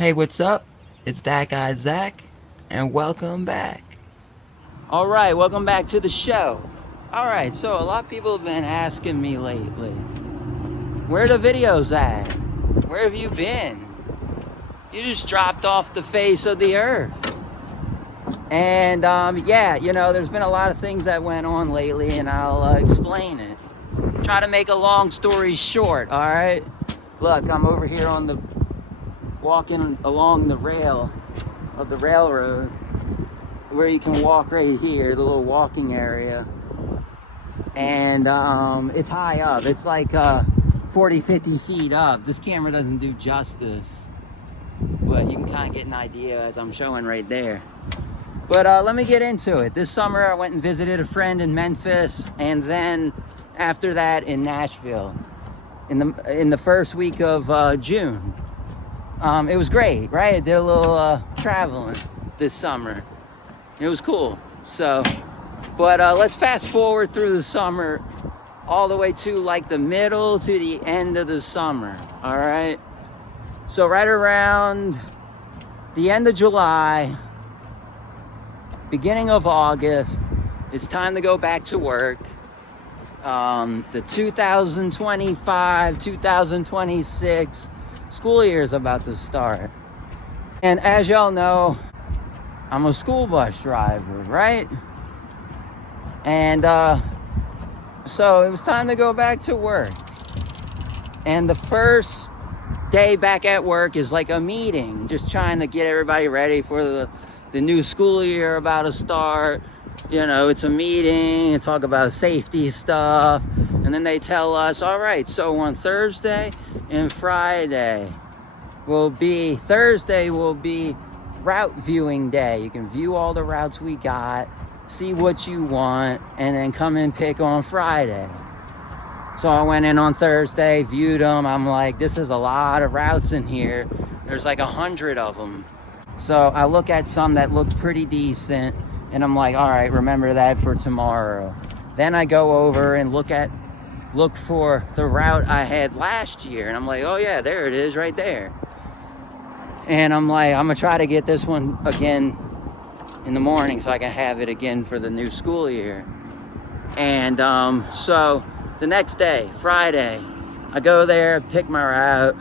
Hey, what's up? It's that guy Zach, and welcome back. All right, welcome back to the show. All right, so a lot of people have been asking me lately, where the videos at? Where have you been? You just dropped off the face of the earth. And yeah, there's been a lot of things that went on lately, and I'll explain it. Try to make a long story short, all right? Look, I'm over here walking along the rail of the railroad, where you can walk right here, the little walking area. And it's high up. It's like 40, 50 feet up. This camera doesn't do justice, but you can kind of get an idea as I'm showing right there. But let me get into it. This summer I went and visited a friend in Memphis, and then after that in Nashville in the first week of June. It was great, right? I did a little traveling this summer. It was cool. So, but let's fast forward through the summer all the way to like the middle to the end of the summer, all right? So right around the end of July, beginning of August, it's time to go back to work. The 2025-2026 school year is about to start. And as y'all know, I'm a school bus driver, right? And so it was time to go back to work. And the first day back at work is like a meeting, just trying to get everybody ready for the new school year about to start. It's a meeting and talk about safety stuff. And then they tell us, all right, so on Thursday and Friday Thursday will be route viewing day. You can view all the routes we got, see what you want, and then come and pick on Friday. So I went in on Thursday, viewed them. I'm like, this is a lot of routes in here. There's like 100 of them. So I look at some that looked pretty decent, and I'm like, all right, remember that for tomorrow. Then I go over and look for the route I had last year, and I'm like, oh yeah, there it is right there. And I'm like, I'm gonna try to get this one again in the morning so I can have it again for the new school year. And so the next day, Friday, I go there, pick my route.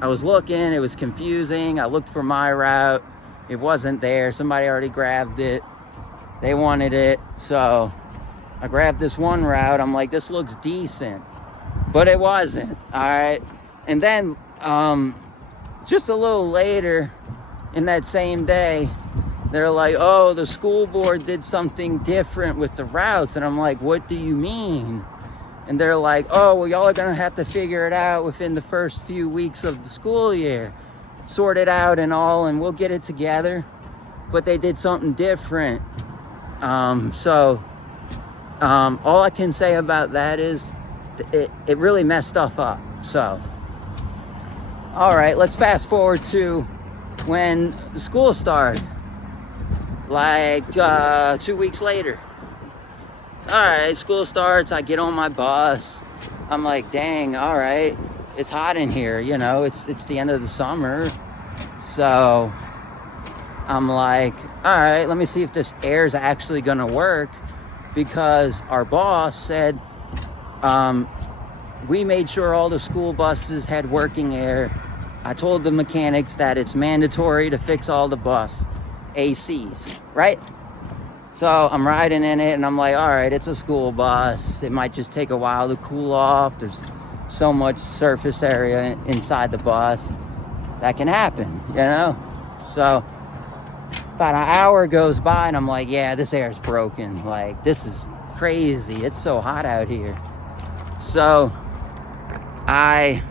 I was looking, it was confusing. I looked for my route, it wasn't there. Somebody already grabbed it, they wanted it. So I grabbed this one route. I'm like, this looks decent, but it wasn't. All right. And then just a little later in that same day, they're like, oh, the school board did something different with the routes. And I'm like, what do you mean? And they're like, oh, well, y'all are gonna have to figure it out within the first few weeks of the school year, sort it out and all, and we'll get it together. But they did something different. So all I can say about that is it really messed stuff up. So, all right, let's fast forward to when the school started, like 2 weeks later. All right, school starts, I get on my bus. I'm like, dang, all right, it's hot in here, it's the end of the summer. So I'm like, all right, let me see if this air is actually gonna work, because our boss said we made sure all the school buses had working air. I told the mechanics that it's mandatory to fix all the bus ACs, right? So I'm riding in it and I'm like, all right, it's a school bus. It might just take a while to cool off. There's so much surface area inside the bus that can happen, So about an hour goes by and I'm like, yeah, this air's broken. Like, this is crazy. It's so hot out here. So I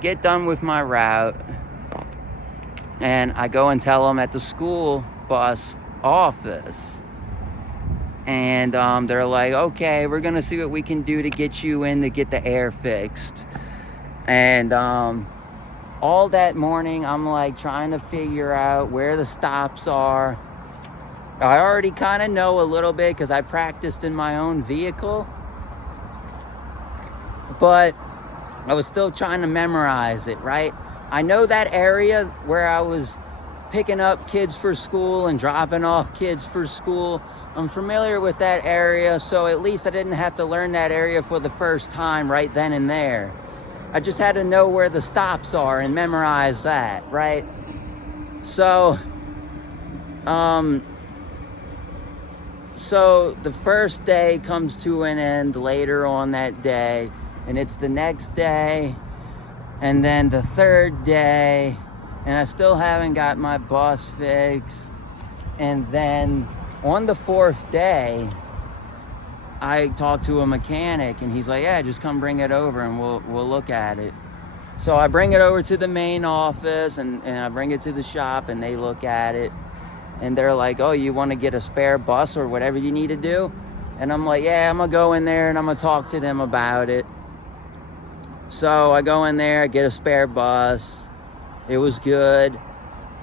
get done with my route and I go and tell them at the school bus office. And they're like, okay, we're gonna see what we can do to get you in to get the air fixed. And all that morning, I'm like trying to figure out where the stops are. I already kind of know a little bit because I practiced in my own vehicle. But I was still trying to memorize it, right? I know that area where I was picking up kids for school and dropping off kids for school. I'm familiar with that area, so at least I didn't have to learn that area for the first time right then and there. I just had to know where the stops are and memorize that, right? So, so the first day comes to an end later on that day, and it's the next day, and then the third day, and I still haven't got my bus fixed. And then on the fourth day, I talked to a mechanic, and he's like, yeah, just come bring it over and we'll look at it. So I bring it over to the main office, and I bring it to the shop, and they look at it, and they're like, oh, you want to get a spare bus or whatever you need to do? And I'm like, yeah, I'm gonna go in there and I'm gonna talk to them about it. So I go in there, I get a spare bus. It was good.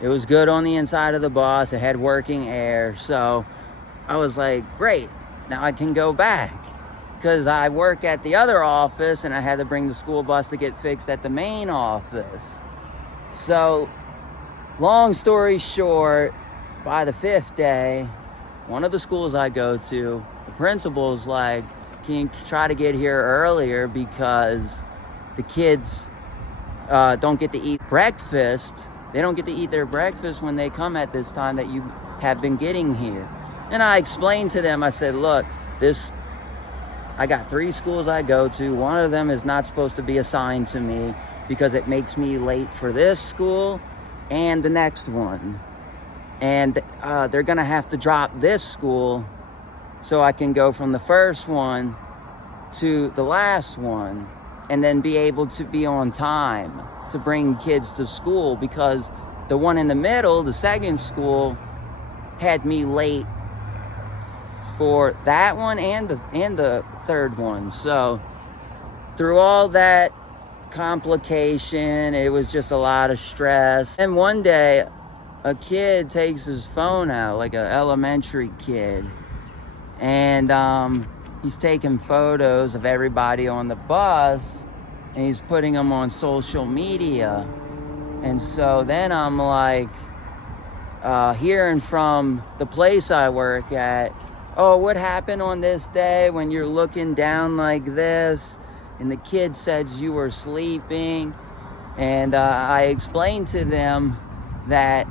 It was good on the inside of the bus. It had working air. So I was like, great, now I can go back. Because I work at the other office, and I had to bring the school bus to get fixed at the main office. So long story short, by the fifth day, one of the schools I go to, the principal's like, can you try to get here earlier, because the kids don't get to eat breakfast. They don't get to eat their breakfast when they come at this time that you have been getting here. And I explained to them, I said, look, I got 3 schools I go to. One of them is not supposed to be assigned to me because it makes me late for this school and the next one. And they're gonna have to drop this school so I can go from the first one to the last one, and then be able to be on time to bring kids to school, because the one in the middle, the second school, had me late for that one and the third one. So through all that complication, it was just a lot of stress. And one day a kid takes his phone out, like an elementary kid, and he's taking photos of everybody on the bus, and he's putting them on social media. And so then I'm like, hearing from the place I work at, oh, what happened on this day when you're looking down like this? And the kid said you were sleeping. And I explained to them that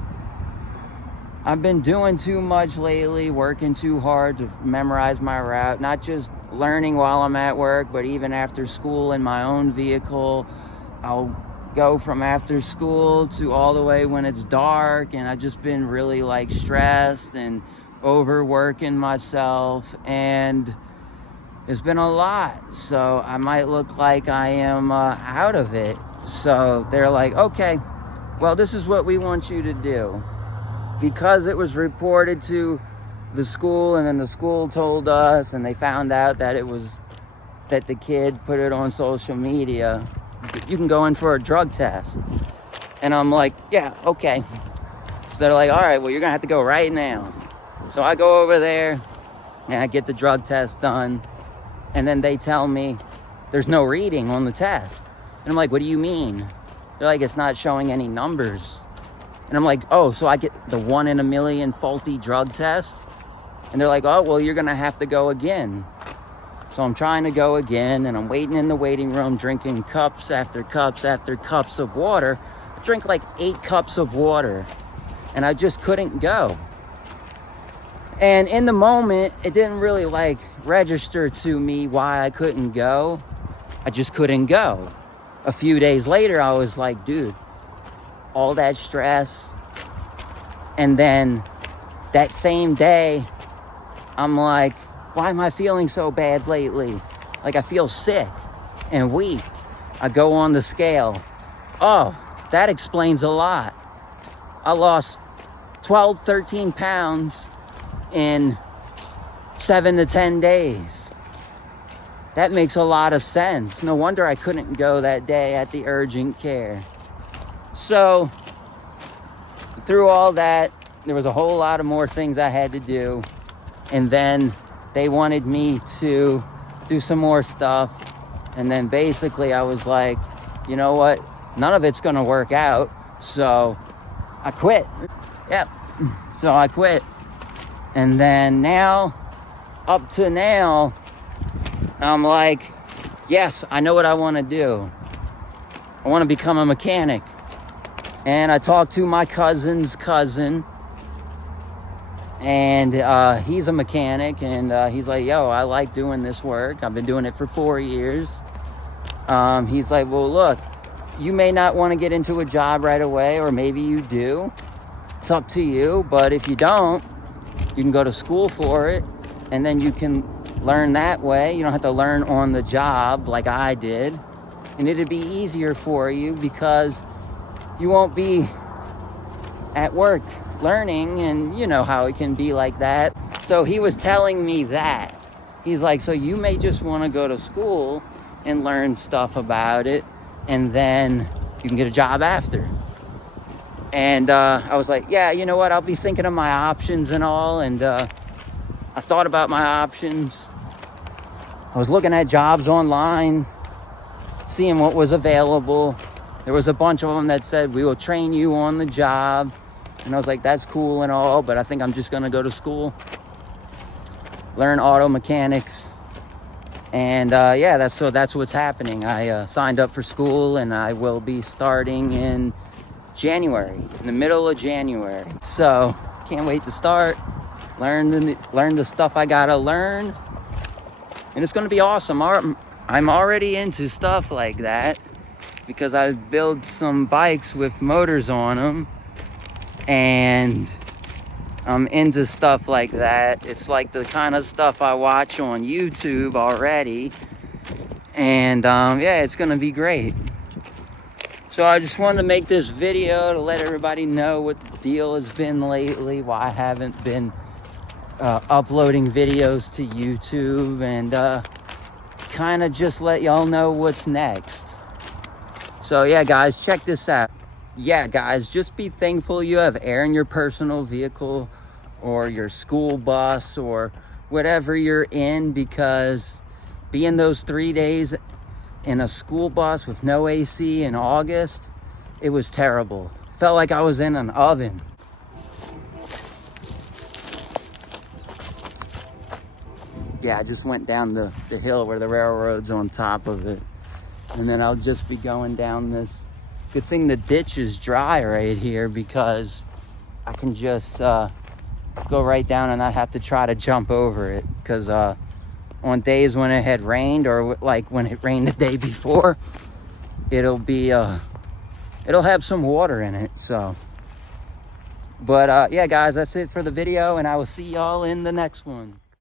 I've been doing too much lately, working too hard to memorize my route, not just learning while I'm at work, but even after school in my own vehicle. I'll go from after school to all the way when it's dark, and I've just been really like stressed and overworking myself, and it's been a lot. So I might look like I am out of it. So they're like, okay, well, this is what we want you to do. Because it was reported to the school, and then the school told us, and they found out that that the kid put it on social media, you can go in for a drug test. And I'm like, yeah, okay. So they're like, all right, well, you're gonna have to go right now. So I go over there and I get the drug test done, and then they tell me there's no reading on the test. And I'm like, what do you mean? They're like, it's not showing any numbers. And I'm like, oh, so I get the 1 in a million faulty drug test? And they're like, oh, well, you're gonna have to go again. So I'm trying to go again, and I'm waiting in the waiting room, drinking cups after cups after cups of water. I drank like 8 cups of water, and I just couldn't go. And in the moment, it didn't really like register to me why I couldn't go. I just couldn't go. A few days later, I was like, dude, all that stress. And then that same day, I'm like, why am I feeling so bad lately? Like, I feel sick and weak. I go on the scale. Oh, that explains a lot. I lost 12, 13 pounds in 7 to 10 days. That makes a lot of sense. No wonder I couldn't go that day at the urgent care. So through all that, there was a whole lot of more things I had to do. And then they wanted me to do some more stuff. And then basically I was like, you know what? none of it's gonna work out. So I quit. Yep. So I quit. And then now, up to now, I'm like, yes, I know what I want to do. I want to become a mechanic. And I talked to my cousin's cousin, and he's a mechanic, and he's like, yo, I like doing this work. I've been doing it for 4 years. He's like, well, look, you may not want to get into a job right away, or maybe you do. It's up to you. But if you don't, you can go to school for it, and then you can learn that way. You don't have to learn on the job like I did. And it'd be easier for you because you won't be at work learning, and you know how it can be like that. So he was telling me that. He's like, so you may just want to go to school and learn stuff about it, and then you can get a job after. And I was like, yeah, you know what? I'll be thinking of my options and all. And I thought about my options. I was looking at jobs online, seeing what was available. There was a bunch of them that said, we will train you on the job. And I was like, that's cool and all, but I think I'm just gonna go to school, learn auto mechanics. And yeah, that's what's happening. I signed up for school, and I will be starting in January, in the middle of January. So can't wait to start, learn the stuff I gotta learn, and it's gonna be awesome. I'm already into stuff like that because I build some bikes with motors on them, and I'm into stuff like that. It's like the kind of stuff I watch on YouTube already, and yeah, it's gonna be great. So I just wanted to make this video to let everybody know what the deal has been lately, why I haven't been uploading videos to YouTube, and kind of just let y'all know what's next. So yeah, guys, check this out. Yeah, guys, just be thankful you have air in your personal vehicle or your school bus or whatever you're in, because being those 3 days in a school bus with no AC in August, it was terrible. Felt like I was in an oven. Yeah, I just went down the hill where the railroad's on top of it. And then I'll just be going down this. Good thing the ditch is dry right here, because I can just go right down and not have to try to jump over it. Because on days when it had rained, or like when it rained the day before, it'll have some water in it. So, but yeah, guys, that's it for the video, and I will see y'all in the next one.